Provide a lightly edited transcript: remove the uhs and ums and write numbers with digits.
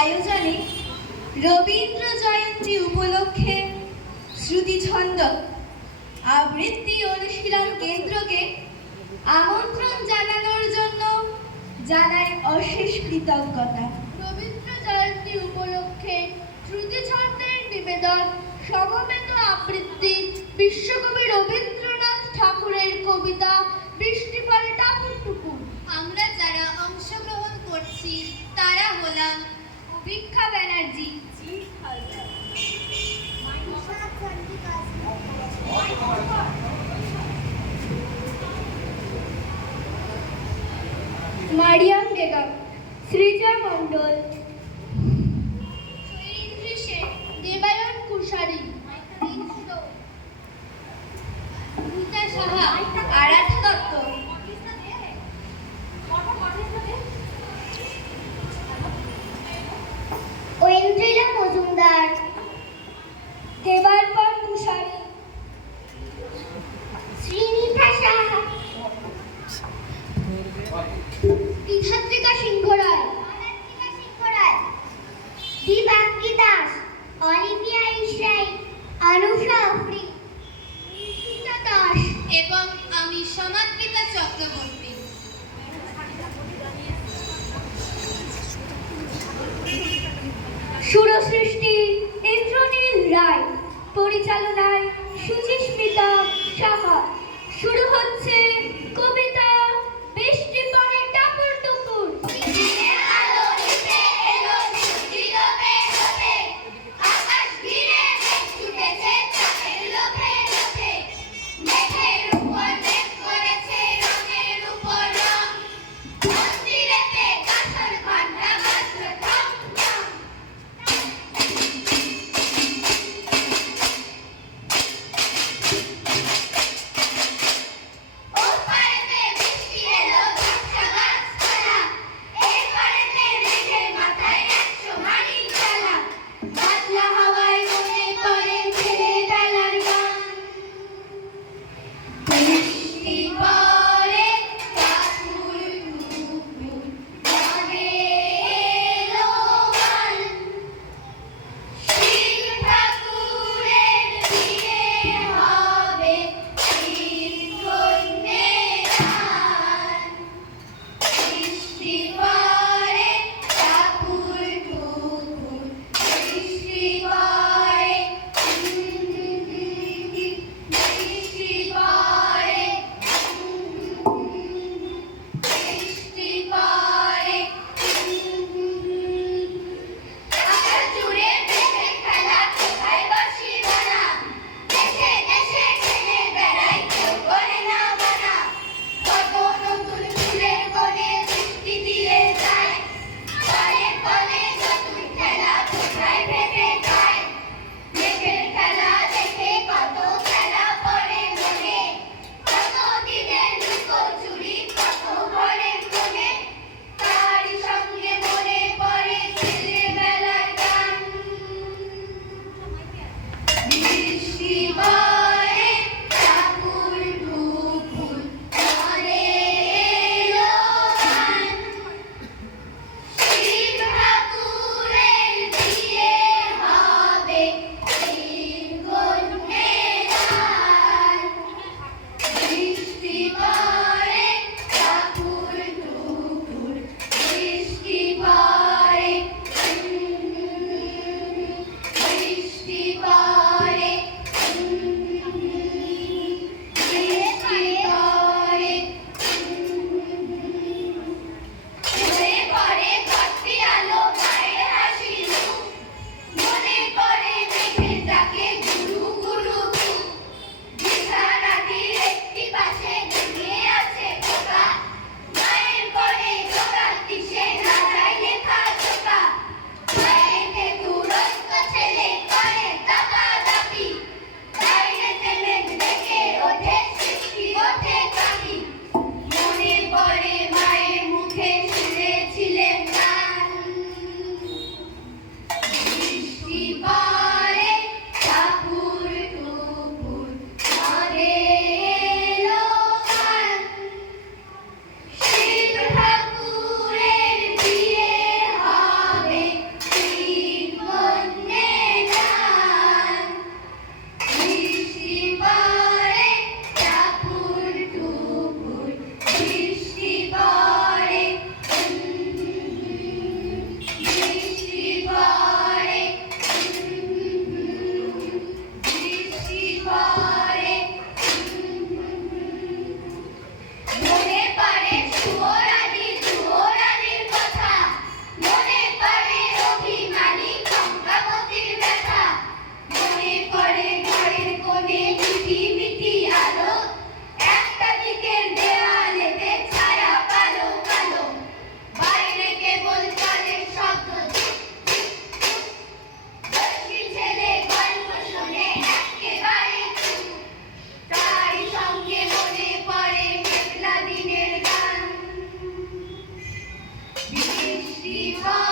আয়োজনে রবীন্দ্র জয়ন্তী উপলক্ষে শ্রুতিছন্দ আবৃত্তি অনুশীলন কেন্দ্রকে আমন্ত্রণ জানানোর জন্য জানাই অশেষ কৃতজ্ঞতা। রবীন্দ্র জয়ন্তী উপলক্ষে শ্রুতিছন্দের নিবেদন সমবেত আবৃত্তি বিশ্বকবি রবীন্দ্রনাথ ঠাকুরের কবিতা বৃষ্টি পড়ে টাপুর টুপুর। আমরা যারা অংশগ্রহণ করছি তারা হলাম ভিক্ষা ব্যানার্জি, মারিয়াম বেগম, সৃজা মণ্ডল, দেবায়ন কুশারী, রীতা সাহা, আরাধ্যা দত্ত, ঐন্দ্রিলা মজুমদার, দেবার্পণ কুশারী, শ্রীনিধা সাহা, বিধাত্রিকা সিংহ রায়, দীপাঙ্কি দাস, অলিভিয়া ইসরাই, অনুষা আফরি, ঋষিতা দাস এবং আমি সমাদৃতা চক্রবর্তী। সুরসৃষ্টি ইন্দ্রনীল রায়, পরিচালনায় সুচিস্মিতা সাহা। শুরু হচ্ছে কবিতা বৃষ্টি পড়ে টাপুর টুপুর। গীতা